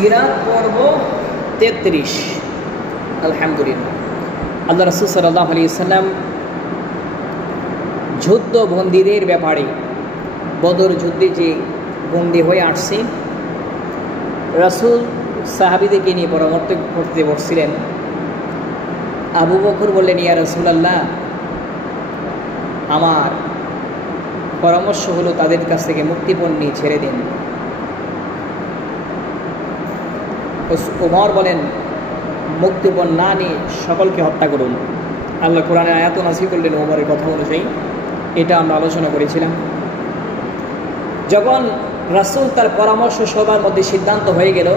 সিরাত পর্ব 33। আলহামদুলিল্লাহ। আল্লাহ রাসূল সাল্লাল্লাহু আলাইহি ওয়াসাল্লাম যুদ্ধবন্দীদের ব্যাপারে, বদর যুদ্ধে যে বন্দী হয়ে আসছে, রাসূল সাহাবীদেরকে নিয়ে পরামর্শ করতে বসছিলেন। আবু বকর বললেন, ইয়া রাসূলুল্লাহ, আমার পরামর্শ হলো তাদের কাছ থেকে মুক্তিপণ নিয়ে ছেড়ে দিন। ওমর বলেন, মুক্তিপণ না নিয়ে সকলকে হত্যা করুন। আল্লাহ কোরআনে আয়াত নাযিল করলেন ওমরের কথা অনুযায়ী। এটা আমরা আলোচনা করেছিলাম। যখন রাসূল তার পরামর্শ সবার মধ্যে সিদ্ধান্ত হয়ে গেল,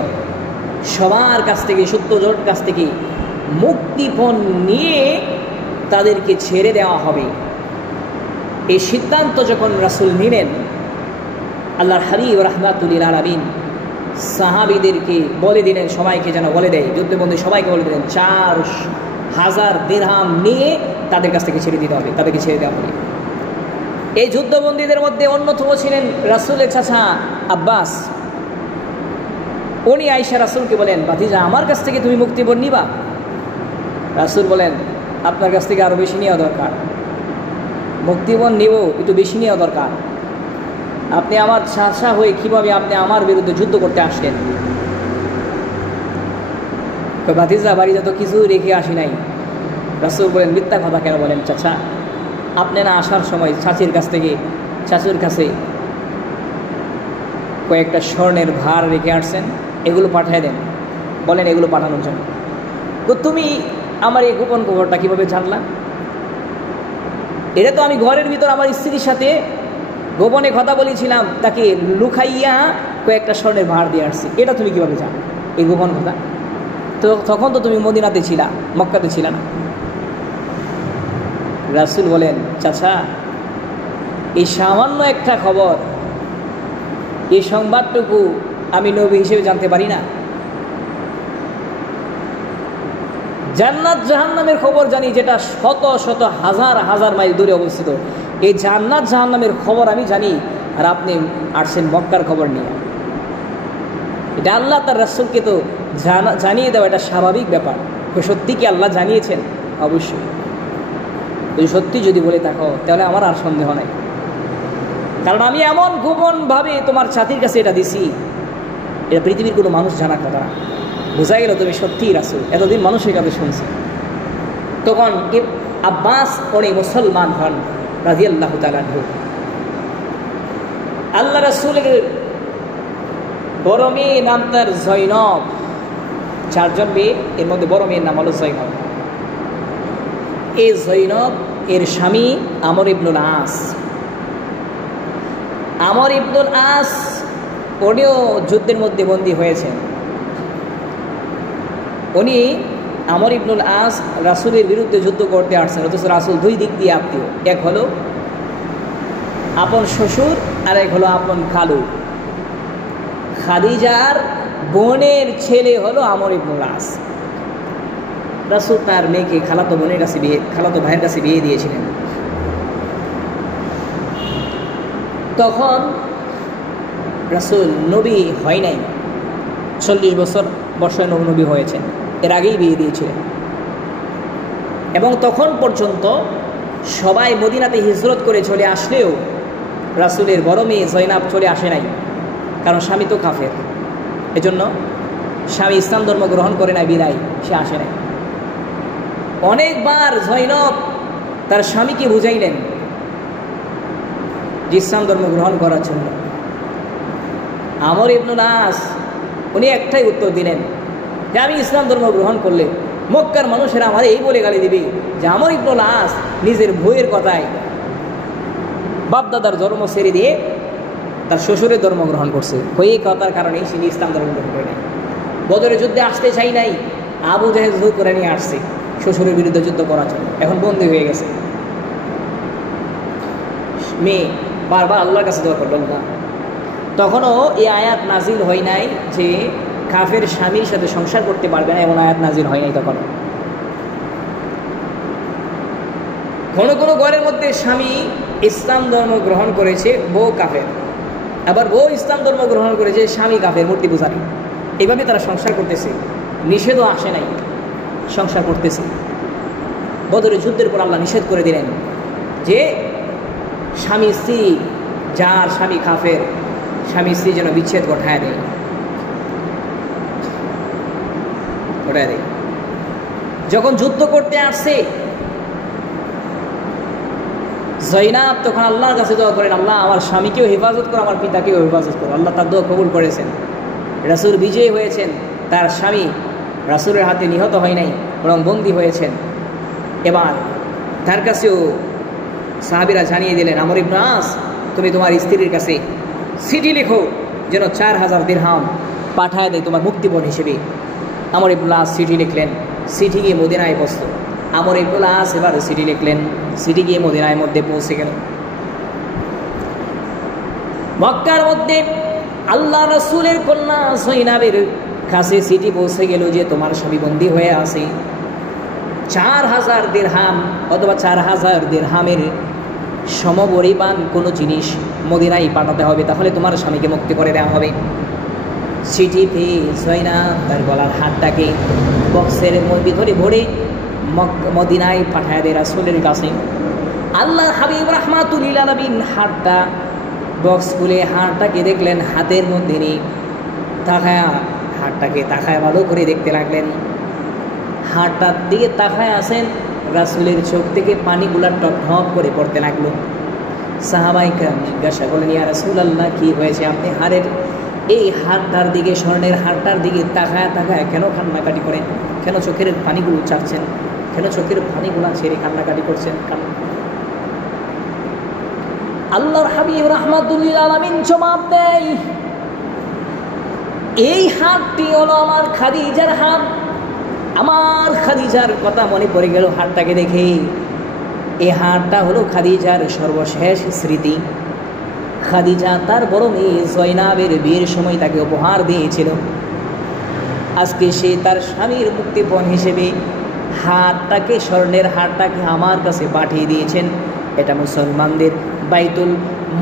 সবার কাছ থেকে, সত্যজোট কাছ থেকে মুক্তিপণ নিয়ে তাদেরকে ছেড়ে দেওয়া হবে, এই সিদ্ধান্ত যখন রাসূল নিলেন, আল্লাহর হাবিব রাহমাতুল লিল আলামিন সাহাবীদেরকে বলে দিলেন, সবাইকে যেন বলে দেয়, যুদ্ধবন্দী সবাইকে বলে দিলেন 4000 দিরহাম নিয়ে তাদের কাছ থেকে ছেড়ে দিতে হবে, তাদেরকে ছেড়ে দেওয়া হবে। এই যুদ্ধবন্দীদের মধ্যে অন্যতম ছিলেন রাসূলের চাচা আব্বাস। উনি আয়েশা রাসূলকে বলেন, ভাতিজা, আমার কাছ থেকে তুমি মুক্তিপণ নিবা? রাসূল বলেন, আপনার কাছ থেকে আরও বেশি নেওয়া দরকার। মুক্তিপণ নিব, একটু বেশি নেওয়া দরকার। আপনি আমার চাচা হয়ে কীভাবে আপনি আমার বিরুদ্ধে যুদ্ধ করতে আসলেন? তো ভাতিজা, বাড়িতে তো কিছু রেখে আসি নাই। রাসূল বলেন, মিথ্যা কথা কেন বলেন চাচা? আপনি না আসার সময় চাচুর কাছে কয়েকটা স্বর্ণের ভার রেখে আসছেন, এগুলো পাঠিয়ে দেন, বলেন এগুলো পাঠানোর জন্য। তো তুমি আমার এই গোপন খবরটা কীভাবে জানলা? এটা তো আমি ঘরের ভিতর আমার স্ত্রীর সাথে গোপনে কথা বলেছিলাম, তাকে লুকাইয়া কয়েকটা স্বর্ণের ভার দিয়ে আসছি। এটা তুমি কীভাবে জানো এই গোপন কথা? তো তখন তো তুমি মদিনাতে ছিলা, মক্কাতে ছিলা না। রাসূল বলেন, চাচা, এই সামান্য একটা খবর, এই সংবাদটুকু আমি নবী হিসেবে জানতে পারি না? জান্নাত জাহান্নামের খবর জানি, যেটা শত শত হাজার হাজার মাইল দূরে অবস্থিত। এই জান্নাত জাহান্নামের খবর আমি জানি, আর আপনি আসছেন মক্কার খবর নিয়ে। এটা আল্লাহ তার রাসূলকে তো জানিয়ে দেওয়া, এটা স্বাভাবিক ব্যাপার। সত্যি কি আল্লাহ জানিয়েছেন? অবশ্যই। তুমি সত্যি যদি বলে থাকো, তাহলে আমার আর সন্দেহ নাই, কারণ আমি এমন গোপনভাবে তোমার ছাতির কাছে এটা দিছি, এটা পৃথিবীর কোনো মানুষ জানার কথা না। বোঝা গেল তুমি সত্যিই রাসূল, এতদিন মানুষের কাছে শুনছি। তখন আব্বাস পরে মুসলমান হন রাদিয়াল্লাহু তাআলা আনহু। আল্লাহ রাসূলের বড় মেয়ে নাম তার জয়নব। 4 জন মেয়ে, এর মধ্যে বড় মেয়ের নাম হলো জয়নব। এই জয়নব এর স্বামী আমর ইবনুল আস। আমর ইবনুল আস উনিও যুদ্ধের মধ্যে বন্দী হয়েছেন। উনি আমর ইবনুল আস রাসূলের বিরুদ্ধে যুদ্ধ করতে আসছেন, অথচ রাসূল 2 দিক দিয়ে আত্মীয়। এক হলো আপন শ্বশুর, আর এক হলো আপন খালু। খাদিজার বোনের ছেলে হলো আমর ইবনুল আস। রাসূল তার মেয়েকে খালাতো ভাইয়ের কাছে বিয়ে দিয়েছিলেন। তখন রাসূল নবী হয় নাই, 40 বছর বয়সে নবী হয়েছেন, এর আগেই বিয়ে দিয়েছিলেন। এবং তখন পর্যন্ত সবাই মদিনাতে হিজরত করে চলে আসলেও রাসূলের বড় মেয়ে জয়নাব চলে আসে নাই, কারণ স্বামী তো কাফের। এজন্য স্বামী ইসলাম ধর্ম গ্রহণ করে নাই, বিদায় সে আসে নাই। অনেকবার জয়নব তার স্বামীকে বুঝাইলেন যে ইসলাম ধর্ম গ্রহণ করার জন্য। আমর ইবনুল আস উনি একটাই উত্তর দিলেন যে আমি ইসলাম ধর্ম গ্রহণ করলে মক্কার মানুষেরা আমার এই বলে গালি দিবে যে আমর ইবনুল আস নিজের বইয়ের কথায় বাপদাদার ধর্ম ছেড়ে দিয়ে তার শ্বশুরের ধর্ম গ্রহণ করছে। এই কথার কারণেই সে ইসলাম ধর্ম গ্রহণ করে নাই। বদরের যুদ্ধে আসতে চাই নাই, আবু জাহেল জোর করে নিয়ে আসছে শ্বশুরের বিরুদ্ধে যুদ্ধ করার জন্য। এখন বন্দী হয়ে গেছে। মেয়ে বারবার আল্লাহর কাছে দোয়া করল না। তখনও এই আয়াত নাজিল হয় নাই যে কাফের স্বামীর সাথে সংসার করতে পারবে না, এমন আয়াত নাজিল হয় নাই তখন। কোনো কোনো ঘরের মধ্যে স্বামী ইসলাম ধর্ম গ্রহণ করেছে, বউ কাফের। আবার বউ ইসলাম ধর্ম গ্রহণ করেছে, স্বামী কাফের, মূর্তি পূজারী। এইভাবে তারা সংসার করতেছে, নিষেধও আসে নাই, সংসার করতেছে। বদরের যুদ্ধের পর আল্লাহ নিষেধ করে দিলেন যে স্বামী স্ত্রী, যার স্বামী কাফের, স্বামী স্ত্রী যেন বিচ্ছেদ ঘটায় দেয়। যখন যুদ্ধ করতে আসছে জয়নাব তখন আল্লাহর কাছে দোয়া করেন, আল্লাহ আমার স্বামীকেও হেফাজত করো, আমার পিতাকেও হেফাজত করো। আল্লাহ তার দোয়া কবুল করেছেন। রাসূল বিজয়ী হয়েছেন, তার স্বামী রাসূলের হাতে নিহত হয় নাই, বরং বন্দী হয়েছেন। এবার তার কাছেও সাহাবীরা জানিয়ে দিলেন, আমর ইবনে আস, তুমি তোমার স্ত্রীর কাছে চিঠি লিখো যেন 4000 দিরহাম পাঠায় দেয় তোমার মুক্তিপণ হিসেবে। আমর ইবনে আস চিঠি লিখলেন, চিঠি গিয়ে মদিনায় পৌঁছল। আমর ইবনে আস এবার চিঠি লিখলেন, চিঠি গিয়ে মদিনার মধ্যে পৌঁছে গেল। মক্কার মধ্যে আল্লাহ রাসূলের কন্যা জয়নাবের কাছে চিঠি পৌঁছে গেল যে তোমার স্বামী বন্দী হয়ে আছে, 4000 দিরহাম অথবা 4000 দিরহামের সমপরিমাণ কোনো জিনিস মদিনায় পাঠাতে হবে, তাহলে তোমার স্বামীকে মুক্তি করে দেওয়া হবে। চিঠিতে জয়নাব তার গলার হাতটাকে বক্সের ভিতরে ভরে মদিনায় পাঠায় দেয় রাসূলের কাছে। আল্লাহ হাবিব রাহমাতুল লিল আলামিন হাতটা বক্স খুলে হাতটাকে দেখলেন, হাতের মধ্যে নেই। হাতটাকে তাকায় ভালো করে দেখতে লাগলেন। হাতটার দিকে তাকায় আসেন, রাসূলের চোখ থেকে পানিগুলা টপ টপ করে পড়তে লাগলো। সাহাবায়ে কেরাম জিজ্ঞাসা করলেন, ইয়া রাসূলুল্লাহ, কি হয়েছে? আপনি হাড়ের এই হাতটার দিকে, স্বর্ণের হাতটার দিকে তাকায় তাকায় কেন কান্নাকাটি করেন? কেন চোখের পানিগুলো চাচ্ছেন? কেন চোখের পানিগুলা ছেড়ে কান্নাকাটি করছেন? আল্লাহর হাবিব রাহমাতুল লিল আলামিন জবাব দেয়, এই হাতটি হলো আমার খাদিজার হাত। আমার খাদিজার কথা মনে পড়ে গেল হাতটাকে দেখে। এই হাতটা হলো খাদিজার সর্বশেষ স্মৃতি। খাদিজা তার বড় মেয়ে জয়নাবের বিয়ের সময় তাকে উপহার দিয়েছিল। আজকে সে তার স্বামীর মুক্তিপণ হিসেবে হাতটাকে, স্বর্ণের হাতটাকে আমার কাছে পাঠিয়ে দিয়েছেন। এটা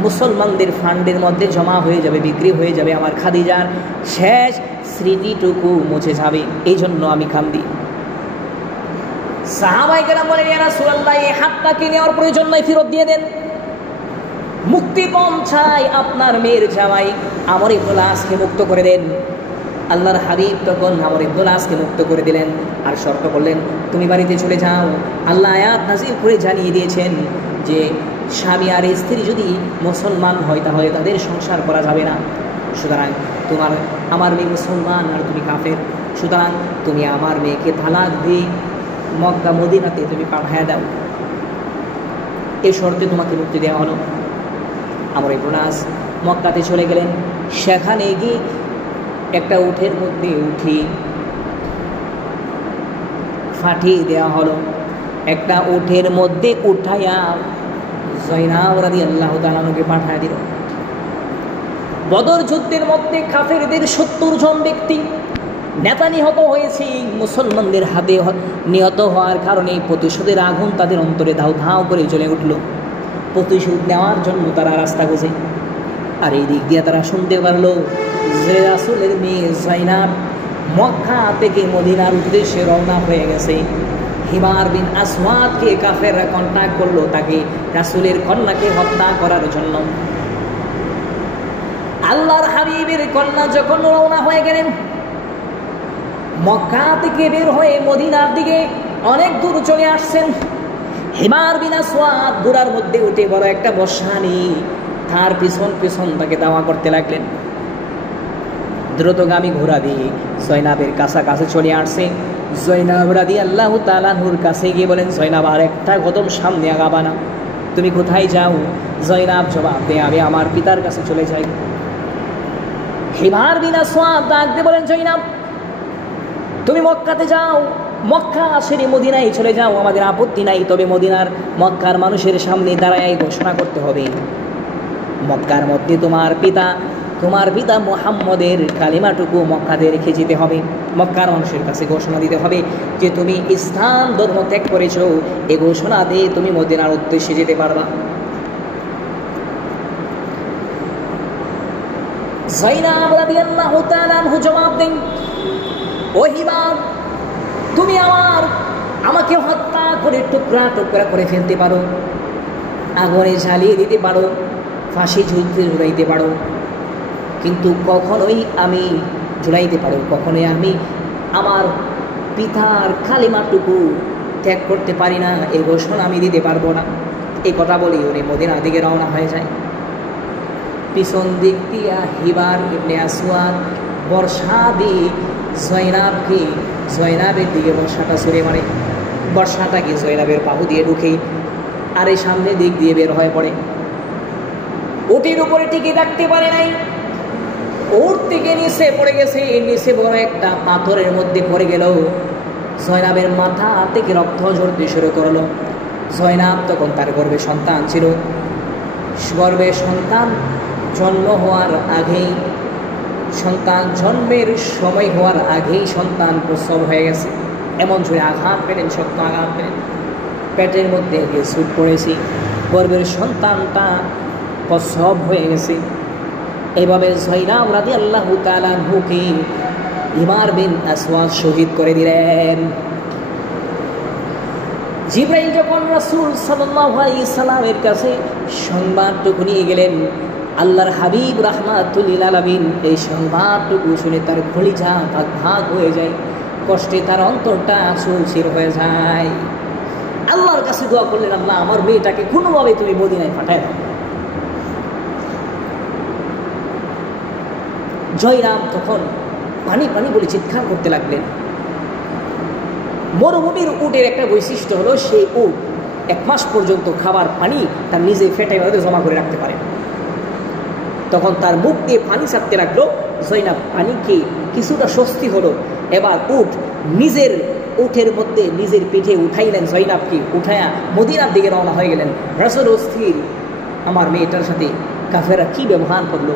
মুসলমানদের ফান্ডের মধ্যে জমা হয়ে যাবে, বিক্রি হয়ে যাবে। আমার খাদিজার শেষ স্মৃতিটুকু মুছে যাবে, এই জন্য আমি কান্দি। সাহাবায়ে কেরাম বলেন, ইয়া রাসূলুল্লাহ, এই হাতটাকে নেওয়ার প্রয়োজন নাই, ফেরত দিয়ে দেন। মুক্তিপণ চাই আপনার মেয়ের জামাই আমর ইবনুল আসকে মুক্ত করে দেন। আল্লাহর হাবিব তখন আমর ইবনুল আসকে মুক্ত করে দিলেন, আর শর্ত করলেন, তুমি বাড়িতে চলে যাও। আল্লাহ আয়াত নাযিল করে জানিয়ে দিয়েছেন যে স্বামী আর স্ত্রী যদি মুসলমান হয় তাহলে তাদের সংসার করা যাবে না। সুতরাং আমার মেয়ে মুসলমান আর তুমি কাফের, সুতরাং তুমি আমার মেয়েকে তালাক দিয়ে মক্কা মদিনাতে তুমি পাঠায় দাও। এই শর্তে তোমাকে মুক্তি দেওয়া হলো। আমর ইবনুল আস মক্কাতে চলে গেলেন। সেখানে গিয়ে একটা উটের মধ্যে ফাটিয়ে দেওয়া হলো। একটা উটের মধ্যে উঠাইয়া জয়নাব রাদিয়াল্লাহু তাআলা আনহুকে পাঠায় দিল। বদর যুদ্ধের মধ্যে কাফেরদের 70 জন ব্যক্তি নেতা নিহত হয়েছে। মুসলমানদের হাতে নিহত হওয়ার কারণে প্রতিশোধের আগুন তাদের অন্তরে ধাউ ধাউ করে জ্বলে উঠল। প্রতিশোধ নেওয়ার জন্য তারা রাস্তা খোঁজে। আর এই দিক দিয়ে তারা শুনতে পারলো যে রাসূলের মেয়ে জয়নাব মক্কা থেকে মদিনার উদ্দেশ্যে রওনা হয়ে গেছে। হিমার বিন আসওয়াদকে কাফেররা কন্টাক্ট করলো তাকে রাসূলের কন্যাকে হত্যা করার জন্য। আল্লাহর হাবিবের কন্যা যখন রওনা হয়ে গেলেন, মক্কা থেকে বের হয়ে মদিনার দিকে অনেক দূর চলে আসছেন। হিমার বিন আসওয়াদ ঘোড়ার মধ্যে উঠে বড় একটা বর্শা নিয়ে তার পিছন পিছন তাকে দাওয়া করতে লাগলেন। দ্রুতগামী ঘোড়া দিয়ে জয়নাবের কাছাকাছি চলে আসছে। জয়নাব রাদিয়াল্লাহু তাআলা আনহুর কাছে গিয়ে বলেন, জয়নাব, আর একটা কদম সামনে আগাবা না, তুমি কোথায় যাও? জয়নাব জবাব দেয়, আমি আমার পিতার কাছে চলে যাই। হিমার বিন আসওয়াদ ডাক দিয়ে বলেন, জয়নাব, তুমি মক্কাতে যাও, মক্কা ছেড়ে মদিনায় চলে যাও, আমাদের আপত্তি নাই, তবে মক্কার মানুষের সামনে দাঁড়ায় ঘোষণা করতে হবে মক্কার মধ্যে তোমার পিতা মুহাম্মদের কালিমাটুকু মক্কাতে রেখে যেতে হবে। মক্কার মানুষের কাছে ঘোষণা দিতে হবে যে তুমি ইসলাম ধর্ম ত্যাগ করেছো। এই ঘোষণা দিয়ে তুমি মদিনার উদ্দেশ্যে যেতে পারবা। যায়নাব রাদিয়াল্লাহু তাআলা আনহু জবাব দেন, ও হিমার, তুমি আমাকে হত্যা করে টুকরা টুকরা করে ফেলতে পারো, আগুনে জ্বালিয়ে দিতে পারো, ফাঁসি ঝুলাইতে পারো, কিন্তু কখনোই আমি ঝুলাইতে পারো, কখনোই আমি আমার পিতার কালিমাটুকু ত্যাগ করতে পারি না, এই ঘোষণা আমি দিতে পারবো না। এই কথা বলি উনি মদিনার দিকে রওনা হয়ে যায়। পিছন দিক দিয়া হিবার ইবনে আসওয়াদ বর্ষা দিয়ে জয়নাবের দিকে বর্ষাটা ছুড়ে মারে। বর্ষাটা কি জয়নাবের বাহু দিয়ে ঢুকে আর এই সামনে দিক দিয়ে বের হয়ে পড়ে। ওটির উপরে টিকে থাকতে পারে নাই, ওর থেকে নিচে পড়ে গেছে, নিচে বড় একটা পাথরের মধ্যে পড়ে গেল। জয়নাবের মাথা থেকে রক্ত ঝরতে শুরু করলো। জয়নাব তখন তার গর্ভে সন্তান ছিল, গর্ভে সন্তান জন্ম হওয়ার আগেই, সন্তান জন্মের সময় হওয়ার আগেই সন্তান প্রসব হয়ে গেছে। এমন জোরে আঘাত পেলেন, শক্ত আঘাত পেলেন, পেটের মধ্যে গিয়ে ছুট পড়েছি, গর্ভের সন্তানটা প্রসব হয়ে গেছে। এইভাবে যায়নাব রাদিয়াল্লাহু তাআলা আনহুকে হিমার বিন আসওয়াদ শহীদ করে দিলেন। জিবরাইল যখন রাসূল সাল্লাল্লাহু আলাইহি সাল্লামের কাছে সংবাদটুকু নিয়ে গেলেন, আল্লাহর হাবিব রাহমাতুল লিল আলামিন এই সংবাদটুকু শুনে তার কলিজা ভাগ ভাগ হয়ে যায়, কষ্টে তার অন্তরটা চুলচির হয়ে যায়। আল্লাহর কাছে দোয়া করলেন, আল্লাহ আমার মেয়েটাকে কোনোভাবে তুমি মদিনায় পাঠায় দাও। জয়রাম তখন পানি পানি বলে চিৎকার করতে লাগলেন। মরুভূমির উটের একটা বৈশিষ্ট্য হলো সেই উট 1 মাস পর্যন্ত খাবার পানি তার নিজে ফেটে জমা করে রাখতে পারে। তখন তার মুখ দিয়ে পানি ছাড়তে লাগলো। জয়নাব পানি খেয়ে কিছুটা স্বস্তি হলো। এবার নিজের উটের মধ্যে নিজের পিঠে উঠাইলেন, জয়নাবকে উঠায়া মদিনার দিকে রওনা হয়ে গেলেন। রাসূল অস্থির, আমার মেয়েটার সাথে কাফেররা কি ব্যবহার করলো।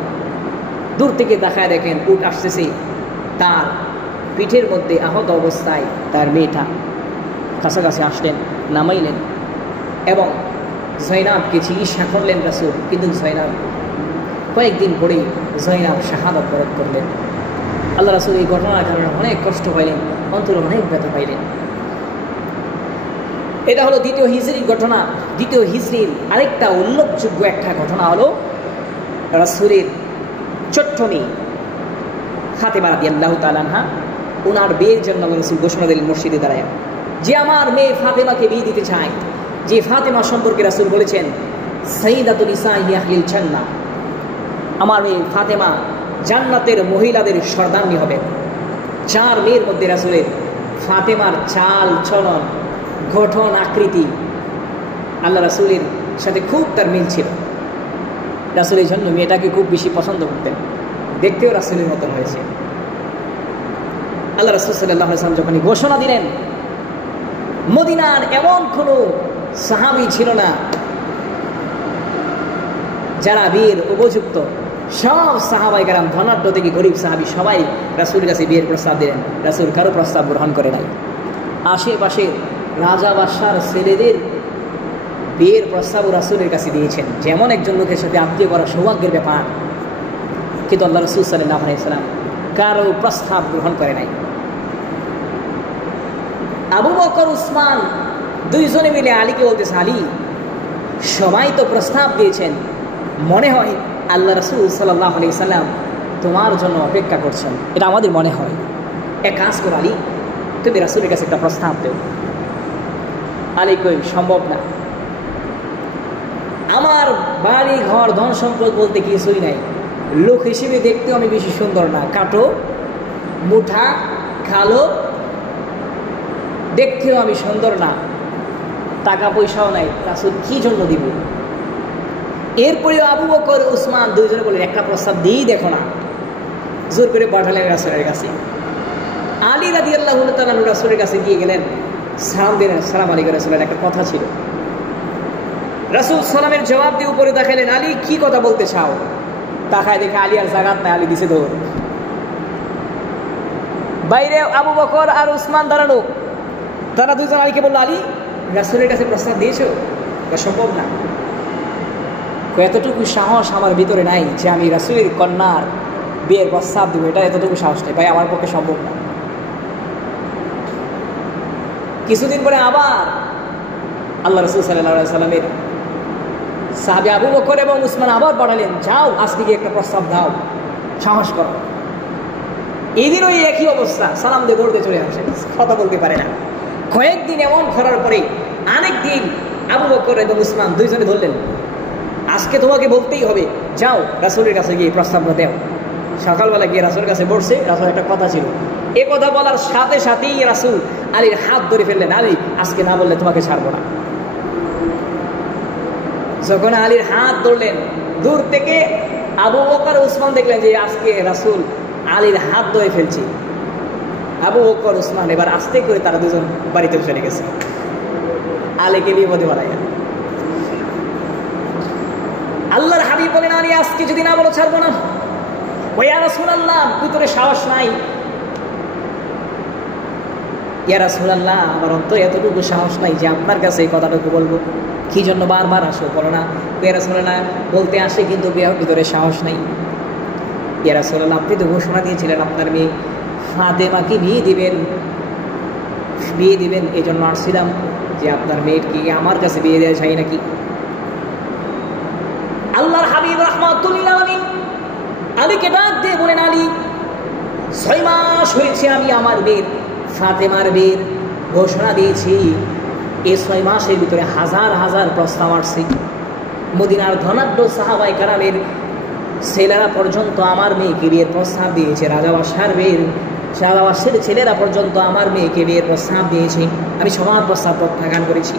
দূর থেকে দেখায় দেখেন উট আসতেছে, তার পিঠের মধ্যে আহত অবস্থায় তার মেয়েটা। কাছাকাছি আসলেন, নামাইলেন এবং জয়নাবকে চিকিৎসা করলেন রাসূল। কিন্তু জয়নাব কয়েকদিন পরেই জয়নাব শাহাদাত বরণ করলেন। আল্লাহ রাসূল এই ঘটনার কারণে অনেক কষ্ট পাইলেন, অন্তরে অনেক ব্যথা পাইলেন। এটা হলো 2য় হিজরির ঘটনা। 2য় হিজরির আরেকটা উল্লেখযোগ্য একটা ঘটনা হলো রাসূলের ছোট্ট মেয়ে ফাতেমা রাদিয়াল্লাহু তাআলা আনহা, ওনার বিয়ের জন্য রাসূল ঘোষণা দিলেন মসজিদে দাঁড়ায় যে আমার মেয়ে ফাতেমাকে বিয়ে দিতে চায়। যে ফাতেমা সম্পর্কে রাসূল বলেছেন সাইয়্যিদাতুল নিসাই আহলিল জান্নাহ, আমার মেয়ে ফাতেমা জান্নাতের মহিলাদের সর্দারনী হবে। 4 মেয়ের মধ্যে রাসূলের ফাতেমার চাল চলন, গঠন, আকৃতি আল্লাহ রাসূলের সাথে খুব তার মিল ছিল। রাসূল এই জন্য মেয়েটাকে খুব বেশি পছন্দ করতেন, দেখতেও রাসূলের মতন হয়েছে। আল্লাহ রাসূল সাল্লাল্লাহু আলাইহি ওয়াসাল্লাম যখন ঘোষণা দিলেন, মদিনার এমন কোনো সাহাবী ছিল না যারা বিয়ের উপযুক্ত। সব সাহাবায়ে কেরাম, ধনাঢ্য থেকে গরিব সাহাবী, সবাই রাসূলের কাছে বিয়ের প্রস্তাব দিলেন। রাসূল কারো প্রস্তাব গ্রহণ করে নাই। আশেপাশে রাজা বাদশার ছেলেদের বিয়ের প্রস্তাবও রাসূলের কাছে দিয়েছেন, যেমন একজন লোকের সাথে আত্মীয় করা সৌভাগ্যের ব্যাপার। কিন্তু আল্লাহ রাসূল সাল্লাল্লাহু আলাইহি ওয়াসাল্লাম কারো প্রস্তাব গ্রহণ করে নাই। আবু বকর, উসমান দুইজনে মিলে আলীকে বলতেছে, আলী সবাই তো প্রস্তাব দিয়েছেন, মনে হয় আল্লাহ রাসূল সাল্লাল্লাহু আলাইহি ওয়াসাল্লাম তোমার জন্য অপেক্ষা করছেন, এটা আমাদের মনে হয়। এক কাজ করো আলী, তুমি রাসূলের কাছে একটা প্রস্তাব দেও। আলী কই, সম্ভব না, আমার বাড়ি ঘর ধন সম্পদ বলতে কিছুই নাই, লোক হিসেবে দেখতেও আমি বেশি সুন্দর না, কাটো মুঠা কালো, দেখতেও আমি সুন্দর না, টাকা পয়সাও নাই, রাসূল কি জন্য দিব। এরপরে আবু বকর, উসমান দুইজনে বলে একটা প্রস্তাব দিয়েই দেখো না, জোর করে পাঠালেন রাসূলের কাছে। আলী রাদিয়াল্লাহু তাআলা রাসূলের কাছে গিয়ে গেলেন, সালাম দিলেন। সালাম আলাইকুম রাসূলের একটা কথা ছিল। রাসূল সালামের জবাব দিয়ে উপরে দেখালেন, আলী কি কথা বলতে চাও। তাকায় দেখে আলী আর জাগাত নাই, আলী দিছে দৌড়। বাইরে আবু বকর আর উসমান দাঁড়ানো, তারা দুজন আলীকে বললো, আলী রাসূলের কাছে প্রস্তাব দিয়েছো, সম্ভব না। এতটুকু সাহস আমার ভিতরে নাই যে আমি রাসূলের কন্যার বিয়ের প্রস্তাব দিব, এটা এতটুকু সাহস নেই ভাই, আমার পক্ষে সম্ভব না। কিছুদিন পরে আবার আল্লাহ রাসূল সাল্লাল্লাহু আলাইহি সাল্লামের সাহাবী আবু বকর এবং উসমান আবার পাঠালেন, যাও আজকে গিয়ে একটা প্রস্তাব দাও, সাহস করো। এই দিন ওই একই অবস্থা, সালাম দিয়ে দৌড়তে চলে আসে, কথা বলতে পারে না। কয়েকদিন এমন করার পরে আরেক দিন আবু বকর এবং উসমান দুইজনে ধরলেন, আজকে তোমাকে বলতেই হবে, যাও রাসূলের কাছে গিয়ে প্রস্তাবটা দেও। সকালবেলা গিয়ে রাসূলের কাছে বসছে, রাসূলের একটা কথা ছিল, এ কথা বলার সাথে সাথেই রাসূল আলীর হাত ধরে ফেললেন, আলী আজকে না বললে তোমাকে ছাড়বো না। যখন আলীর হাত ধরলেন, দূর থেকে আবু বকর উসমান দেখলেন যে আজকে রাসূল আলীর হাত ধরে ফেলছে। আবু বকর উসমান এবার আস্তে করে তারা দুজন বাড়িতে চলে গেছে, আলীকে বিপদে বাড়াইয়া। আল্লাহর হাবিব বলেন, আলী আজকে যদি না বলো ছাড়বো না। ইয়া রাসূলুল্লাহ, ভিতরে সাহস নাই। ইয়া রাসূলুল্লাহ, আমার অন্তরে এতটুকু সাহস নাই যে আপনার কাছে এই কথাটুকু বলবো। কি জন্য বারবার আসো বলো না? ইয়া রাসূলুল্লাহ, বলতে আসে কিন্তু ভিতরে সাহস নাই। ইয়া রাসূলুল্লাহ, আপনি তো ঘোষণা দিয়েছিলেন আপনার মেয়ে ফাতেমাকে বিয়ে দিবেন, এই জন্য আসছিলাম যে আপনার মেয়েকে আমার কাছে বিয়ে দেওয়া চাই নাকি। আল্লাহর হাবিব রাহমাতুল্লিল আলামিন আলীকে ডাক দিয়ে বলেন, আলী 6 মাস হয়েছে আমি আমার মেয়ের ফাতেমার বিয়ের ঘোষণা দিয়েছি। এই 6 মাসের ভিতরে হাজার হাজার প্রস্তাব আসছে। মদিনার ধনাঢ্য সাহাবায়ে কেরামের ছেলেরা পর্যন্ত আমার মেয়েকে বিয়ের প্রস্তাব দিয়েছে। রাজাবাসের ছেলেরা পর্যন্ত আমার মেয়েকে বিয়ের প্রস্তাব দিয়েছে। আমি সবার প্রস্তাব প্রত্যাখ্যান করেছি,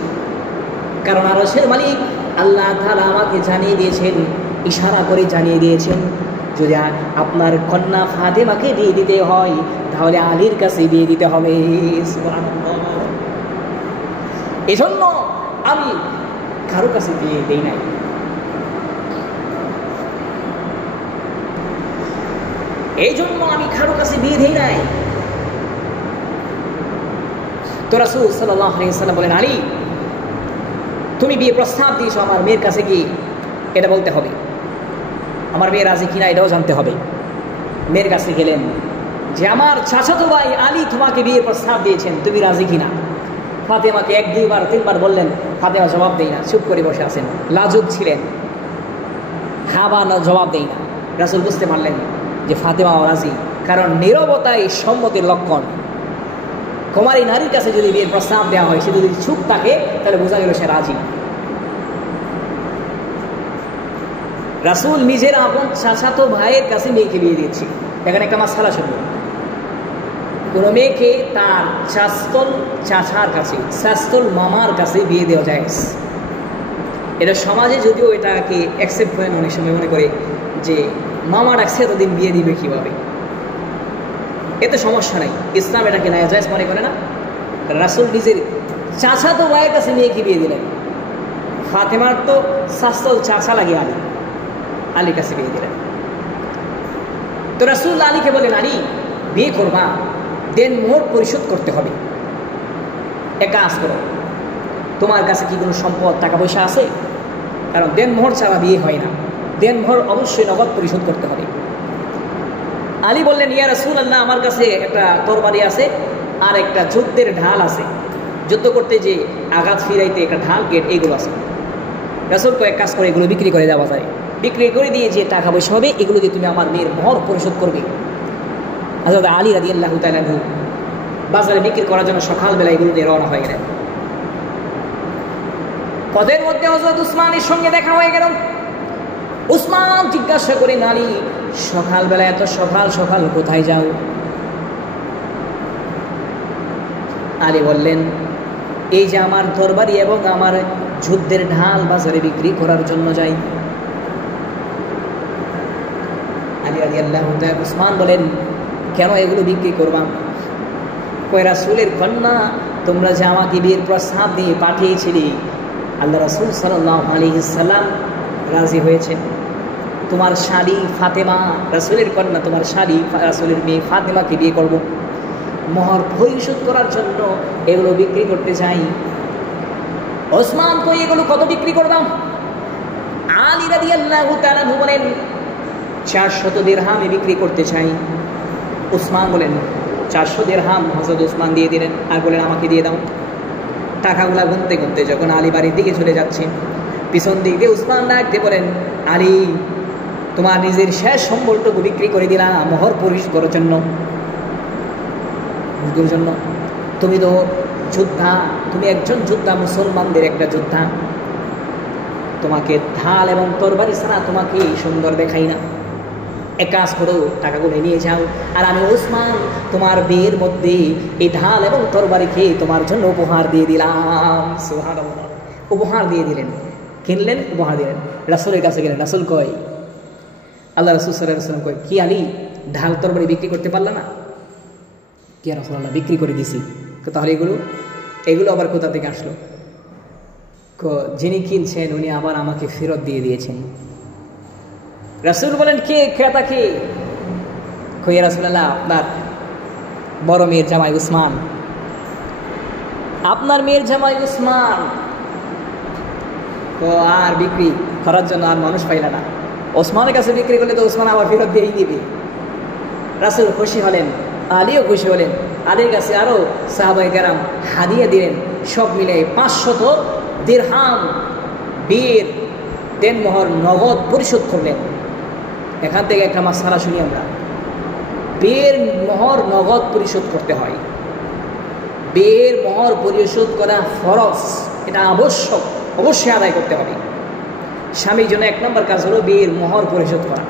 কারণ আরশের মালিক আল্লাহ তাআলা আমাকে জানিয়ে দিয়েছেন, ইশারা করে জানিয়ে দিয়েছেন, যদি আপনার কন্যা ফাতেমাকে বিয়ে দিতে হয় তাহলে আলীর কাছে বিয়ে দিতে হবে। এজন্য আমি কারো কাছে বিয়ে দেই নাই। এই জন্য আমি কারো কাছে বিয়ে দেই নাই। তো রাসূল সাল্লাল্লাহু আলাইহি ওয়াসাল্লাম বলেন, আলী তুমি বিয়ে প্রস্তাব দিয়েছো আমার মেয়ের কাছে গিয়ে এটা বলতে হবে, আমার মেয়ে রাজি কিনা এটাও জানতে হবে। মেয়ের কাছে গেলেন যে আমার চাচাতো ভাই আলী তোমাকে বিয়ের প্রস্তাব দিয়েছেন, তুমি রাজি কিনা। ফাতেমাকে 1, 2 বার 3 বার বললেন, ফাতেমা জবাব দেয় না, চুপ করে বসে আছেন, লাজুক ছিলেন, হ্যাঁ বা না জবাব দেয় না। রাসূল বুঝতে পারলেন যে ফাতেমাও রাজি, কারণ নীরবতাই সম্মতির লক্ষণ। কুমারী নারীর কাছে যদি বিয়ের প্রস্তাব দেওয়া হয়, সে যদি চুপ থাকে তাহলে বোঝা গেল সে রাজি। রাসূল নিজের আপন চাচাতো ভাইয়ের কাছে মেয়েকে বিয়ে দিয়েছে। এখানে একটা মাসআলা শুনবো, কোনো মেয়েকে তার চাচার কাছে, শাস্তল মামার কাছে বিয়ে দেওয়া যায়। এটা সমাজে যদিও এটাকে অ্যাকসেপ্ট করে না, অনেক সময় মনে করে যে মামা ডাকছে এতদিন বিয়ে দিবে কীভাবে, এতে সমস্যা নাই, ইসলাম এটাকে নাজায়েজ মনে করে না। রাসূল নিজের চাচাতো ভাইয়ের কাছে মেয়েকে বিয়ে দিলেন। ফাতেমার তো শাস্তল চাচা লাগে আলীর কাছে বিয়ে দিলেন। তো রাসূল আলীকে বলেন, আলী বিয়ে করবা, দেনমোহর পরিশোধ করতে হবে। এক কাজ করো, তোমার কাছে কি কোনো সম্পদ টাকা পয়সা আছে? কারণ দেনমোহর ছাড়া বিয়ে হয় না, দেনমোহর অবশ্যই নগদ পরিশোধ করতে হবে। আলী বললেন, ইয়া রাসূলুল্লাহ, আমার কাছে একটা তরবারি আছে আর একটা যুদ্ধের ঢাল আছে, যুদ্ধ করতে যে আঘাত ফিরাইতে একটা ঢাল, গেট, এইগুলো আছে। রাসূল কয়েক কাজ করে এগুলো বিক্রি করে দেওয়া যায়, বিক্রি করে দিয়ে যে টাকা পয়সা হবে এগুলো দিয়ে তুমি আমার মেয়ের মোহর পরিশোধ করবে। হযরত আলী রাদিয়াল্লাহু তাআলা আনহু বাজারে বিক্রি করার জন্য সকালবেলা এগুলো নিয়ে রওনা হয়ে গেলেন। পথের মধ্যে হযরত উসমানের সঙ্গে দেখা হয়ে গেল। উসমান জিজ্ঞাসা করে, আলী সকালবেলা এত সকাল সকাল কোথায় যাও? আলী বললেন, এই যে আমার তরবারি এবং আমার যুদ্ধের ঢাল বাজারে বিক্রি করার জন্য যাই। আলী রাদিয়াল্লাহু তাআলা উসমান বলেন, কেন এগুলো বিক্রি করবা? কয়, রাসূলের কন্যা তোমরা যে আমাকে বিয়ের প্রস্তাব দিয়ে পাঠিয়েছিলে, আল্লাহ রাসূল সাল্লাল্লাহু আলাইহি সাল্লাম রাজি হয়েছেন। তোমার শালী ফাতেমা, রাসূলের কন্যা, তোমার শালী রাসূলের মেয়ে ফাতেমাকে বিয়ে করব, মোহর পরিশোধ করার জন্য এগুলো বিক্রি করতে চাই। ওসমান কই, এগুলো কত বিক্রি করবাম? আলী রাদিয়াল্লাহু তাআলা বলেন, 400 দিরহামে বিক্রি করতে চাই। উসমান বলেন 400 দিরহাম হযরত উসমান দিয়ে দিলেন, আর বলেন আমাকে দিয়ে দাও। টাকাগুলা গুনতে গুনতে যখন আলী বাড়ির দিকে চলে যাচ্ছে, পিছন দিক দিয়ে উসমান ডাকতে বলেন, আলী, তোমার নিজের শেষ সম্বলটুকু বিক্রি করে দিলা মোহর পরিশোধ করার জন্য। তুমি তো যোদ্ধা, তুমি একজন যোদ্ধা, মুসলমানদের একটা যোদ্ধা, তোমাকে ঢাল এবং তরবারি ছাড়া তোমাকে সুন্দর দেখাই না। এক কাজ করো, টাকাগুলো নিয়ে যাও, আর আমি উসমান তোমার বিয়ের মধ্যে এই ঢাল এবং তরবারিকে তোমার জন্য উপহার দিয়ে দিলাম। সুবহানাল্লাহ, উপহার দিয়ে দিলেন, কিনলেন, উপহার দিলেন। রাসূলের কাছে গেলেন, রাসূল কয়, আল্লাহ রাসূল সাল্লাল্লাহু আলাইহি ওয়াসাল্লাম কয়, কি আলী, ঢাল তরবারি বিক্রি করতে পারলা না? কি রাসূলুল্লাহ, বিক্রি করে দিছি। তাহলে এগুলো আবার কোথা থেকে আসলো? যিনি কিনছেন উনি আবার আমাকে ফেরত দিয়ে দিয়েছেন। রাসূল বলেন, কে ক্রেতা? কে? কই রাসূলুল্লাহ, আপনার বড় মেয়ের জামাই উসমান, আপনার মেয়ের জামাই উসমান। তো আর বিক্রি করার জন্য আর মানুষ পাইলা না, ওসমানের কাছে বিক্রি করলে তো ওসমান আবার ফেরত দিয়েই দিবে। রাসূল খুশি হলেন, আলীও খুশি হলেন। আলীর কাছে আরও সাহাবায়ে কেরাম হাদিয়া দিলেন, সব মিলে 500 দিরহাম বিয়ের দেনমোহর নগদ পরিশোধ করলেন। এখান থেকে একটা মাসআলা শুনি আমরা, বিয়ের মোহর নগদ পরিশোধ করতে হয়। বিয়ের মোহর পরিশোধ করা ফরজ, এটা আবশ্যক, অবশ্যই আদায় করতে হবে। স্বামীর জন্য 1 নম্বর কাজ হলো বিয়ের মোহর পরিশোধ করা।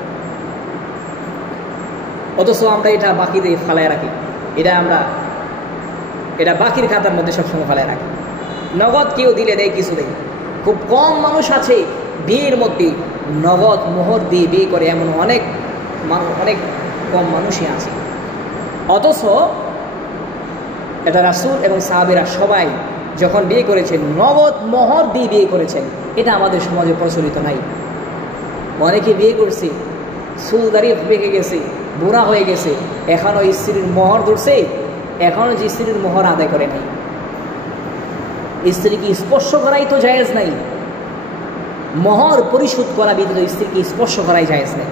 অথচ আমরা এটা বাকিতে ফালায় রাখি, এটা বাকির খাতার মধ্যে সবসময় ফালায় রাখি। নগদ কেউ দিলে দেয়, কিছু দেয়। খুব কম মানুষ আছে বিয়ের মধ্যে নগদ মোহর দিয়ে বিয়ে করে, এমন অনেক কম মানুষই আছে। অথচ এটা রাসূল এবং সাহাবীরা সবাই যখন বিয়ে করেছেন নগদ মোহর দিয়ে বিয়ে করেছেন। এটা আমাদের সমাজে প্রচলিত নাই। অনেকে বিয়ে করছে, চুলদারি পেকে গেছে, বুড়া হয়ে গেছে, এখনও স্ত্রীর মোহর ধরছে, এখনও যে স্ত্রীর মোহর আদায় করে নাই। স্ত্রীকে স্পর্শ করাই তো জায়েজ নাই, মোহর পরিশোধ করা ব্যতীত স্ত্রীকে স্পর্শ করাই জায়েজ নাই।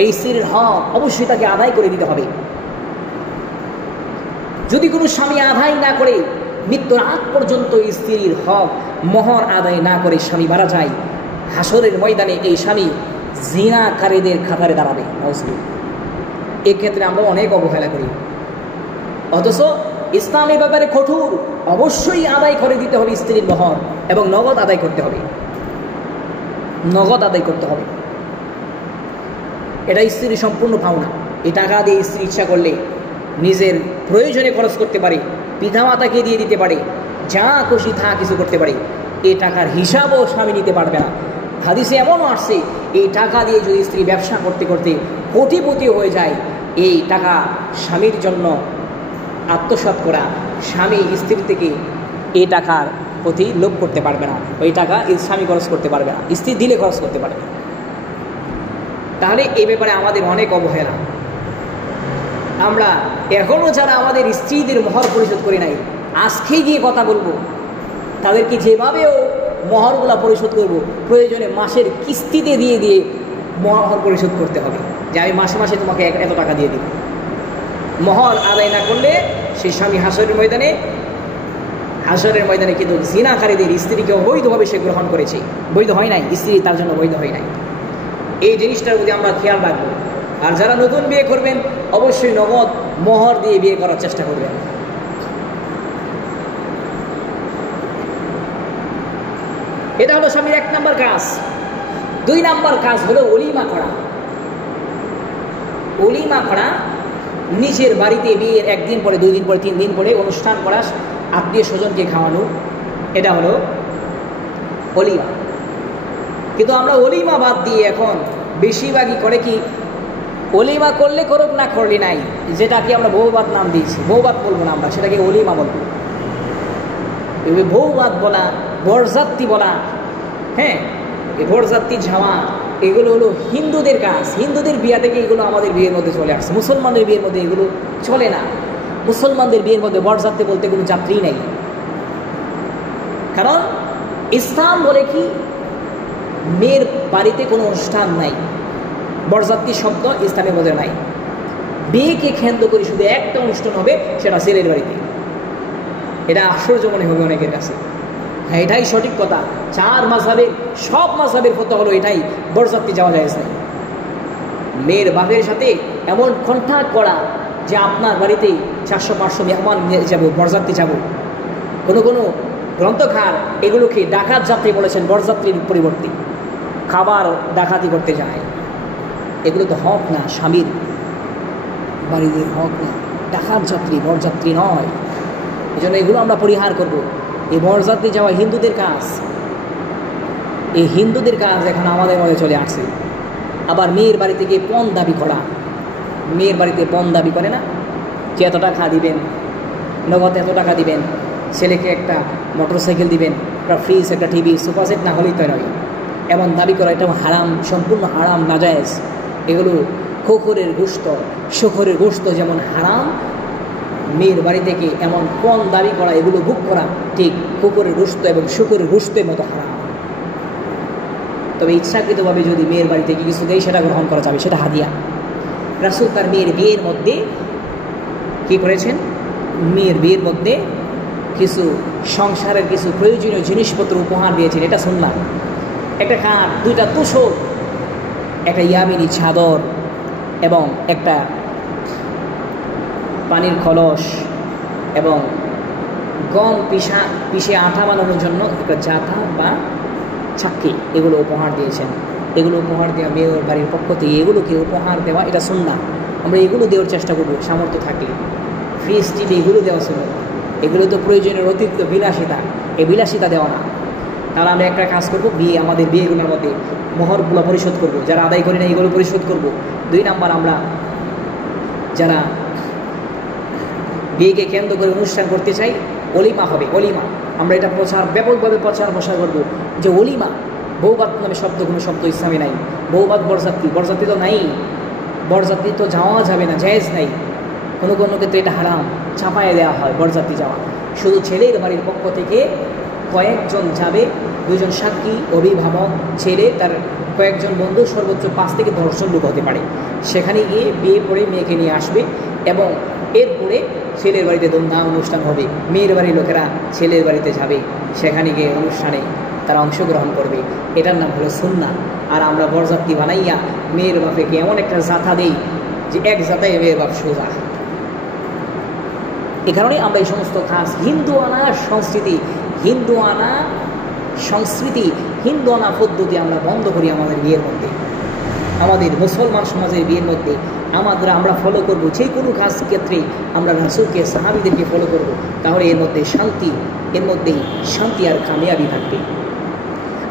এই স্ত্রীর হক অবশ্যই তাকে আদায় করে দিতে হবে। যদি কোনো স্বামী আদায় না করে, মৃত্যুর আগ পর্যন্ত স্ত্রীর হক মোহর আদায় না করে স্বামী মারা যায়, হাসরের ময়দানে এই স্বামী জিনাকারীদের খাতারে দাঁড়াবে। এক্ষেত্রে আমরা অনেক অবহেলা করি। অথচ ইসলামের ব্যাপারে কঠোর, অবশ্যই আদায় করে দিতে হবে স্ত্রীর মোহর, এবং নগদ আদায় করতে হবে, নগদ আদায় করতে হবে। এটা স্ত্রীর সম্পূর্ণ পাওনা। এই টাকা দিয়ে স্ত্রী ইচ্ছা করলে নিজের প্রয়োজনে খরচ করতে পারে, পিতামাতাকে দিয়ে দিতে পারে, যা খুশি তা কিছু করতে পারে। এই টাকার হিসাবও স্বামী নিতে পারবে না। হাদিসে এমনও আসছে, এই টাকা দিয়ে যদি স্ত্রী ব্যবসা করতে করতে কোটিপতি হয়ে যায়, এই টাকা স্বামীর জন্য আত্মসাৎ করা, স্বামী স্ত্রীর থেকে এই টাকার প্রতি লোভ করতে পারবে না। ওই টাকা স্বামী খরচ করতে পারবে না, স্ত্রী দিলে খরচ করতে পারবে না। তাহলে এই ব্যাপারে আমাদের অনেক অবহেলা। আমরা এখনও যারা আমাদের স্ত্রীদের মোহর পরিশোধ করি নাই, আজকেই গিয়ে কথা বলবো, তাদেরকে যেভাবেও মোহরগুলা পরিশোধ করব, প্রয়োজনে মাসের কিস্তিতে দিয়ে দিয়ে মোহর পরিশোধ করতে হবে, যে আমি মাসে মাসে তোমাকে এত টাকা দিয়ে দিব। মোহর আদায় না করলে সেই স্বামী হাসরের ময়দানে কিন্তু জিনাকারীদের স্ত্রীকে অবৈধভাবে সে গ্রহণ করেছে, বৈধ হয় নাই, স্ত্রী তার জন্য বৈধ হয় নাই। এই জিনিসটার প্রতি আমরা খেয়াল রাখবো। আর যারা নতুন বিয়ে করবেন, অবশ্যই নগদ মোহর দিয়ে বিয়ে করার চেষ্টা করবেন। এটা হলো স্বামীর 1 নম্বর কাজ। 2 নম্বর কাজ হলো ওলিমা করা। ওলিমা করা, নিজের বাড়িতে বিয়ের 1 দিন পরে, 2 দিন পরে, 3 দিন পরে অনুষ্ঠান করা, আত্মীয় স্বজনকে খাওয়ানো, এটা হলো ওলিমা। কিন্তু আমরা ওলিমা বাদ দিয়ে এখন বেশিরভাগই করে কি, ওলিমা করলে করুক, না করলে নাই, যেটাকে আমরা বউবাত নাম দিয়েছি। বউবাত বলবো না আমরা, সেটাকে ওলিমা বলবো। বউবাত বলা, বরযাত্রী বলা, হ্যাঁ, এই বরযাত্রী যাওয়া, এগুলো হলো হিন্দুদের কাজ। হিন্দুদের বিয়া থেকে এগুলো আমাদের বিয়ের মধ্যে চলে আসছে। মুসলমানদের বিয়ের মধ্যে এগুলো চলে না। মুসলমানদের বিয়ের মধ্যে বরযাত্রী বলতে কোনো যাত্রী নেই। কারণ ইসলাম বলে কি, মেয়ের বাড়িতে কোনো অনুষ্ঠান নাই, বরযাত্রী শব্দ ইসলামের মধ্যে নাই। বিয়েকে কেন্দ্র করে শুধু একটা অনুষ্ঠান হবে, সেটা ছেলের বাড়িতে। এটা আশ্চর্য মনে হবে অনেকের কাছে। হ্যাঁ, এটাই সঠিক কথা। চার মাযহাবের সব মাযহাবের ফতোয়া হলো এটাই, বরযাত্রী যাওয়া যায় না। মেয়ের বাপের সাথে এমন কন্ট্যাক্ট করা যে আপনার বাড়িতে 400-500 মেহমান নিয়ে যাবো, বরযাত্রী যাব। কোনো কোনো গ্রন্থকার এগুলোকে ডাকাত যাত্রী বলেছেন, বরযাত্রীর পরিবর্তে খাবার ডাকাতি করতে যায়। এগুলো তো হক না, স্বামীর বাড়িতে হক না, ডাকাত যাত্রী, বরযাত্রী নয়। এই জন্য এগুলো আমরা পরিহার করব। এই বরযাত্রী যাওয়া হিন্দুদের কাজ, এই হিন্দুদের কাজ এখন আমাদের মধ্যে চলে আসছে। আবার মেয়ের বাড়ি থেকে পণ দাবি করা, মেয়ের বাড়িতে পণ দাবি করে না যে এত টাকা দিবেন, নগদ এত টাকা দিবেন, ছেলেকে একটা মোটরসাইকেল দিবেন, একটা ফ্রিজ, একটা টিভি, সোফা সেট না হলেই তো নয়। এমন দাবি করা এটা হারাম, সম্পূর্ণ হারাম, নাজায়েজ। এগুলো খোখরের গোশত, শখরের গোশত যেমন হারাম, মেয়ের বাড়ি থেকে এমন পণ দাবি করা, এগুলো বুক করা ঠিক খোখরের গোশত এবং শখরের গোশতের মতো হারাম। তবে ইচ্ছাকৃতভাবে যদি মেয়ের বাড়ি থেকে কিছু দেয় সেটা গ্রহণ করা যাবে, সেটা হাদিয়া। রাসূল তার মেয়ের বিয়ের মধ্যে কী করেছেন? মেয়ের বিয়ের মধ্যে কিছু সংসারের কিছু প্রয়োজনীয় জিনিসপত্র উপহার দিয়েছেন, এটা সুন্নাহ। একটা কাঠ, 2টা তোশক, একটা ইয়ামিনী চাদর এবং একটা পানির কলস এবং গম পিষে আটা বানানোর জন্য একটা জাতা বা চাক্কি, এগুলো উপহার দিয়েছেন। এগুলো উপহার দেওয়া মেয়ের বাড়ির পক্ষ থেকে, এগুলোকে উপহার দেওয়া এটা সুন্নাহ। আমরা এগুলো দেওয়ার চেষ্টা করব সামর্থ্য থাকলে। ফ্রিজ, টিভি এগুলো দেওয়া সুন্নাহ। এগুলো তো প্রয়োজনের অতিরিক্ত বিলাসিতা, এই বিলাসিতা দেওয়া না। তাহলে আমরা একটা কাজ করব, আমাদের বিয়েগুলোর মধ্যে মোহরগুলো পরিশোধ করব, যারা আদায় করি না এগুলো পরিশোধ করব। 2 নাম্বার, আমরা যারা বিয়েকে কেন্দ্র করে অনুষ্ঠান করতে চাই, অলিমা হবে, অলিমা। আমরা এটা ব্যাপকভাবে প্রচার করব যে অলিমা, বৌবাদ নামে কোনো শব্দ ইসলামে নাই। বৌবাদ বরযাত্রী তো নাই, বরযাত্রী তো যাওয়া যাবে না, জায়েজ নাই। কোনো কোনো ক্ষেত্রে এটা হারাম, চাপায় দেওয়া হয় বরযাত্রী যাওয়া। শুধু ছেলের বাড়ির পক্ষ থেকে কয়েকজন যাবে, 2 জন সাক্ষী, অভিভাবক, ছেলে, তার কয়েকজন বন্ধু, সর্বোচ্চ 5 থেকে 10 জন লোক হতে পারে। সেখানে গিয়ে বিয়ে পড়ে মেয়েকে নিয়ে আসবে এবং এরপরে ছেলের বাড়িতে ধুমধাম অনুষ্ঠান হবে। মেয়ের বাড়ির লোকেরা ছেলের বাড়িতে যাবে, সেখানে গিয়ে অনুষ্ঠানে তারা অংশগ্রহণ করবে। এটার নাম হলো সুন্নাহ। আর আমরা বরযাত্রী বানাইয়া মেয়ের বাপেকে এমন একটা জাতা দেই যে এক জাতায় মেয়ের বাপ সোজা। এ কারণে আমরা এই সমস্ত কাজ, হিন্দু আনা সংস্কৃতি, হিন্দু আনা পদ্ধতি আমরা বন্ধ করি আমাদের বিয়ের মধ্যে, আমাদের মুসলমান সমাজের বিয়ের মধ্যে। আমরা ফলো করব যে কোনো কাজ ক্ষেত্রে আমরা রাসূলকে, সাহাবীদেরকে ফলো করব। তাহলে এর মধ্যেই শান্তি আর কামিয়াবি থাকবে।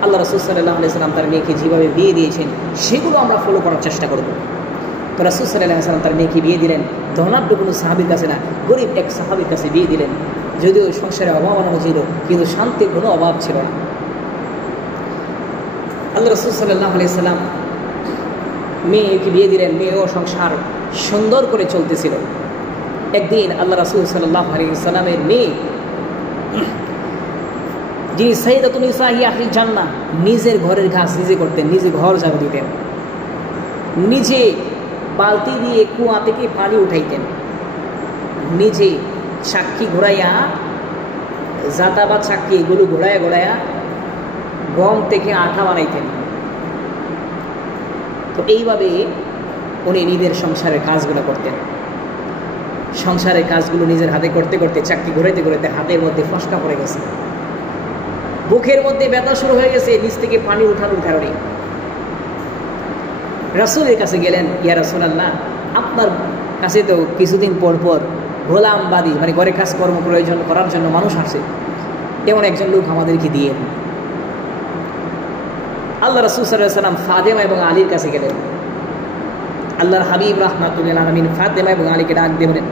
আল্লাহ রাসূল সাল্লাল্লাহু আলাইহি সাল্লাম তার মেয়েকে যেভাবে বিয়ে দিয়েছেন সেগুলো আমরা ফলো করার চেষ্টা করব। তো রাসূল সাল্লাল্লাহু আলাইহি সাল্লাম তার মেয়েকে বিয়ে দিলেন ধনাঢ্য কোনো সাহাবীর কাছে না, গরিব এক সাহাবীর কাছে বিয়ে দিলেন। যদিও সংসারে অভাব আনানো ছিল, কিন্তু শান্তির কোনো অভাব ছিল না। আল্লাহ রাসূল সাল্লাল্লাহু আলাইহি সাল্লাম মেয়েকে বিয়ে দিলেন, মেয়েও সংসার সুন্দর করে চলতেছিল। একদিন আল্লাহ রাসূল সাল্লাল্লাহু আলাইহি সাল্লামের মেয়ে, যিনি সাইয়্যিদাতুন নিসাই আহলিল জান্নাহ, নিজের ঘরের কাজ নিজে করতেন, নিজে ঘর ঝাড়ু দিতেন, নিজে বালতি দিয়ে কুয়া থেকে পানি উঠাইতেন, নিজে চাক্কি ঘোরাইয়া, জাতা বা চাক্কি এগুলো ঘোরাইয়া গম থেকে আটা বানাইতেন। তো এইভাবে উনি নিজের সংসারের কাজগুলো করতেন। সংসারের কাজগুলো নিজের হাতে করতে করতে, চাক্কি ঘোরাইতে ঘোরাইতে হাতের মধ্যে ফসকা পড়ে গেছে, বুকের মধ্যে ব্যথা শুরু হয়ে গেছে, নিচ থেকে পানি উঠানোর কারণে। রাসূলের কাছে গেলেন, ইয়া রাসূলুল্লাহ, আপনার কাছে তো কিছুদিন পর পর গোলামবাদী, মানে ঘরে কাজকর্ম প্রয়োজন করার জন্য মানুষ আসে, এমন একজন লোক আমাদেরকে দিয়ে। আল্লাহ রাসূল সাল্লাল্লাহু আলাইহি ওয়াসাল্লাম ফাতেমা এবং আলীর কাছে গেলেন। আল্লাহর হাবিব রাহমাতুল লিল আলামিন ফাতেমা এবং আলীকে ডাক দিয়ে বলেন,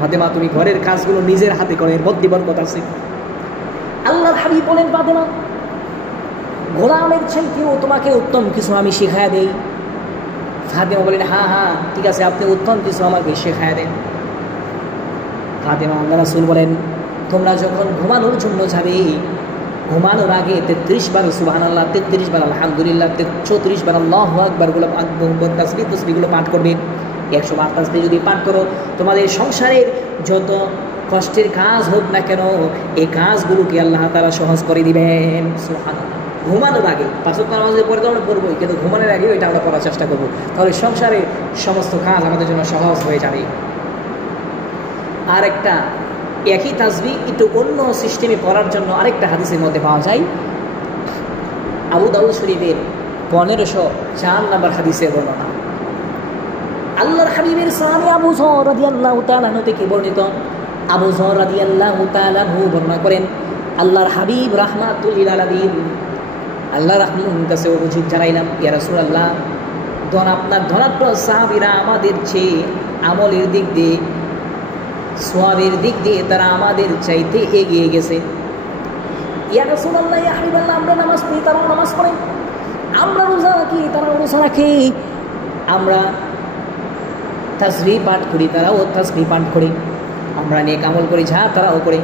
ফাতেমা তুমি ঘরের কাজগুলো নিজের হাতে করে, এর মধ্যে বরকত আছে। আল্লাহর হাবিব বলেন, ফাতেমা, গোলামের চাইতেও তোমাকে উত্তম কিছু আমি শেখায়া দেই। ফাতেমা বলেন, হ্যাঁ ঠিক আছে, আপনি উত্তম কিছু আমাকে শেখায়া দেন। ফাতেমা, আল্লাহ রাসূল বলেন, তোমরা যখন ঘুমানোর জন্য যাবে ঘুমানোর আগে 33 বার সুবহানাল্লাহ, 33 বার আলহামদুলিল্লাহ, 34 বার আল্লাহু আকবারগুলো তাসবিহগুলো পাঠ করবে। 108 তাসবিহ যদি পাঠ করো, তোমাদের সংসারের যত কষ্টের কাজ হোক না কেন এই কাজগুলোকে আল্লাহ তাআলা সহজ করে দিবেন। সুবহানাল্লাহ। ঘুমানোর আগে 5 ওয়াক্ত নামাজের পরে তো আমরা পড়বই, কিন্তু ঘুমানোর আগে এটা আমরা পড়ার চেষ্টা করবো, তাহলে সংসারের সমস্ত কাজ আমাদের জন্য সহজ হয়ে যাবে। আর একটা একই তাসবিহ একটু অন্য সিস্টেমে পড়ার জন্য আরেকটা হাদিসের মধ্যে পাওয়া যায়। আবু দাউদ শরীফের 1504 নম্বর হাদিসের বর্ণনা। আল্লাহর হাবিবের সাহাবী আবু যর রাদিয়াল্লাহু তাআলা আনহু থেকে বর্ণিত। আবু যর রাদিয়াল্লাহু তাআলা আনহু বর্ণনা করেন, আল্লাহর হাবিব রাহমাতুল লিল আলামিন আল্লাহ রাহমানের কাছে অভিযোগ জানাইলাম, ইয়া রাসূলুল্লাহ, আপনার ধনাঢ্য সাহাবীরা আমাদের চেয়ে আমলের দিক দিয়ে, সওয়াবের দিক দিয়ে তারা আমাদের চাইতে এগিয়ে গেছে। ইয়া রাসূলুল্লাহ, ইয়া হাবিবাল্লাহ, আমরা নামাজ পড়ি তারা নামাজ পড়ে, আমরা রোজা রাখি তারা রোজা রাখে, আমরা তাসবিহ পাঠ করি তারাও তাসবিহ পাঠ করে, আমরা নেক আমল করি যা তারাও করে।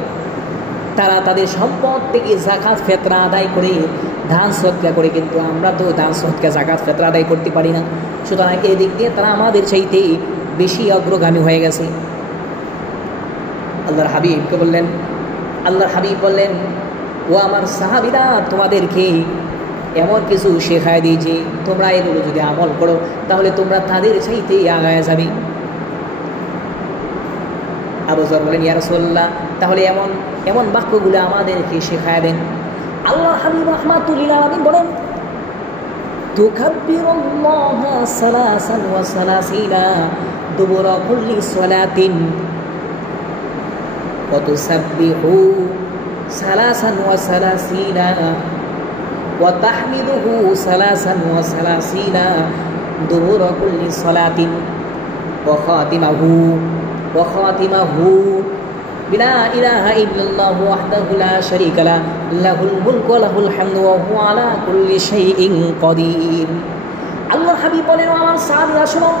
তারা তাদের সম্পদ থেকে যাকাত ফিতরা আদায় করে, দান সদকা করে, কিন্তু আমরা তো দান সদকা যাকাত ফিতরা আদায় করতে পারি না। সুতরাং এই দিক দিয়ে তারা আমাদের চাইতে বেশি অগ্রগামী হয়ে গেছে। আল্লাহর হাবিবকে বললেন, আল্লাহর হাবিব বললেন, ও আমার সাহাবীরা, তোমাদেরকে এমন কিছু শেখায় দিয়েছি, তোমরা এগুলো যদি আমল করো তাহলে তোমরা তাদের চাইতেই আগায় যাবে। আবু যর বলেন, ইয়া রাসূলুল্লাহ, তাহলে এমন এমন বাক্যগুলো আমাদেরকে শেখায় দেন। আল্লাহর হাবিব রাহমাতুল লিল আলামিন বলেন, তুকাব্বিরুল্লাহা সালাসান ওয়া সালাসিনা দুবুরা কুল্লি সালাতিন ওয়া তুসাব্বিহু সালাসান ওয়া সালাসিনা ওয়া তাহমিদুহু সালাসান ওয়া সালাসিনা দুবুরা কুল্লি সালাতিন ওয়া খাতিমাহু বিলা ইলাহা ইল্লাল্লাহু ওয়াহদাহু লা শারীকা লাহু লাহুল মুলকু ওয়া লাহুল হামদু ওয়া হুয়া আলা কুল্লি শাইইন কাদির। আল্লাহর হাবিব বলেন, আমার সাহাবীরা শোনো,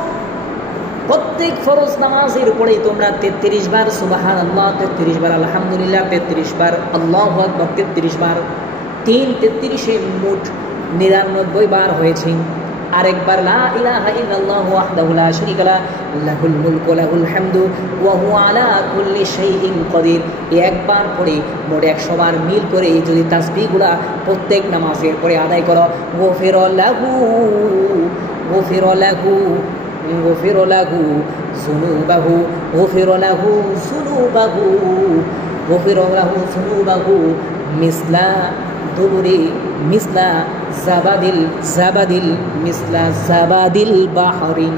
প্রত্যেক ফরজ নামাজের পরে তোমরা 33 বার সুবহানাল্লাহ, 33 বার আলহামদুলিল্লাহ, 33 বার আল্লাহু আকবার, 33 বার 33 মোট 99 বার হয়েছে। আরেকবার লা ইলাহা ইল্লাল্লাহু ওয়াহদাহু লা শারীকা লাহু লাহুল মুলকু ওয়া লাহুল হামদু ওয়া হুয়া আলা কুল্লি শাইইন কাদির। একবার পরে মোট 100 বার মিল করে যদি তাসবিহগুলা প্রত্যেক নামাজের পরে আদায় করো, গফির লাহু মিসলা দুবুরি মিসলা জাবাদিল বাহরি।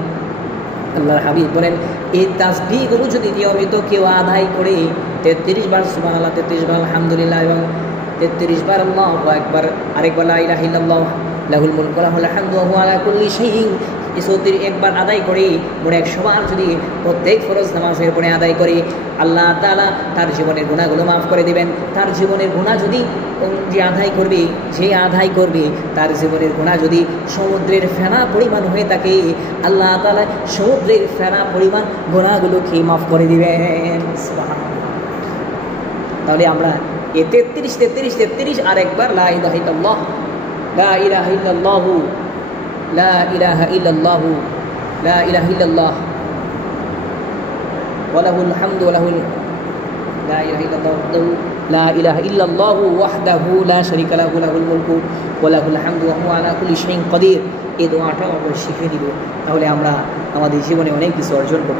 আল্লাহর হাবিব বলেন, এই তাসবিহগুলো যদি নিয়মিত কেউ আদায় করে, 33 বার সুবহানাল্লাহ, 33 বার আলহামদুলিল্লাহ এবং 33 বার আল্লাহু আকবার, আরেকবার লা ইলাহা ইল্লাল্লাহ লাহুল মুলকু ওয়া লাহুল হামদু ওয়া হুয়া আলা কুল্লি শাইইন, একবার আদায় করে মোট 100 বার যদি প্রত্যেক ফরজ নামাজের পরে আদায় করে, আল্লাহ তাআলা তার জীবনের গুনাহগুলো মাফ করে দিবেন। তার জীবনের গুনাহ যদি যে আদায় করবে তার জীবনের গুনাহ যদি সমুদ্রের ফেনা পরিমাণ হয়ে থাকে, আল্লাহ তাআলা সমুদ্রের ফেনা পরিমাণ গুনাহগুলোকে মাফ করে দিবেন। সুবহানাল্লাহ। তাহলে আমরা এই 33 আর একবার লা ইলাহা ইল্লাল্লাহ, লা ইলাহা ইল্লাল্লাহ, লা ইলাহা ইল্লাল্লাহ, লা ইলাহা ইল্লাল্লাহ ওয়া লাহুল হামদু ওয়া লাহুল লা ইলাহা ইল্লাল্লাহ, লা ইলাহা ইল্লাল্লাহ ওয়াহদাহু লা শারীকা লাহু লাহুল মুলকু ওয়া লাহুল হামদু ওয়া হুয়া আলা কুল্লি শাইইন কাদির। এই দোয়াটা আমরা শিখে নিব, তাহলে আমরা আমাদের জীবনে অনেক কিছু অর্জন করতে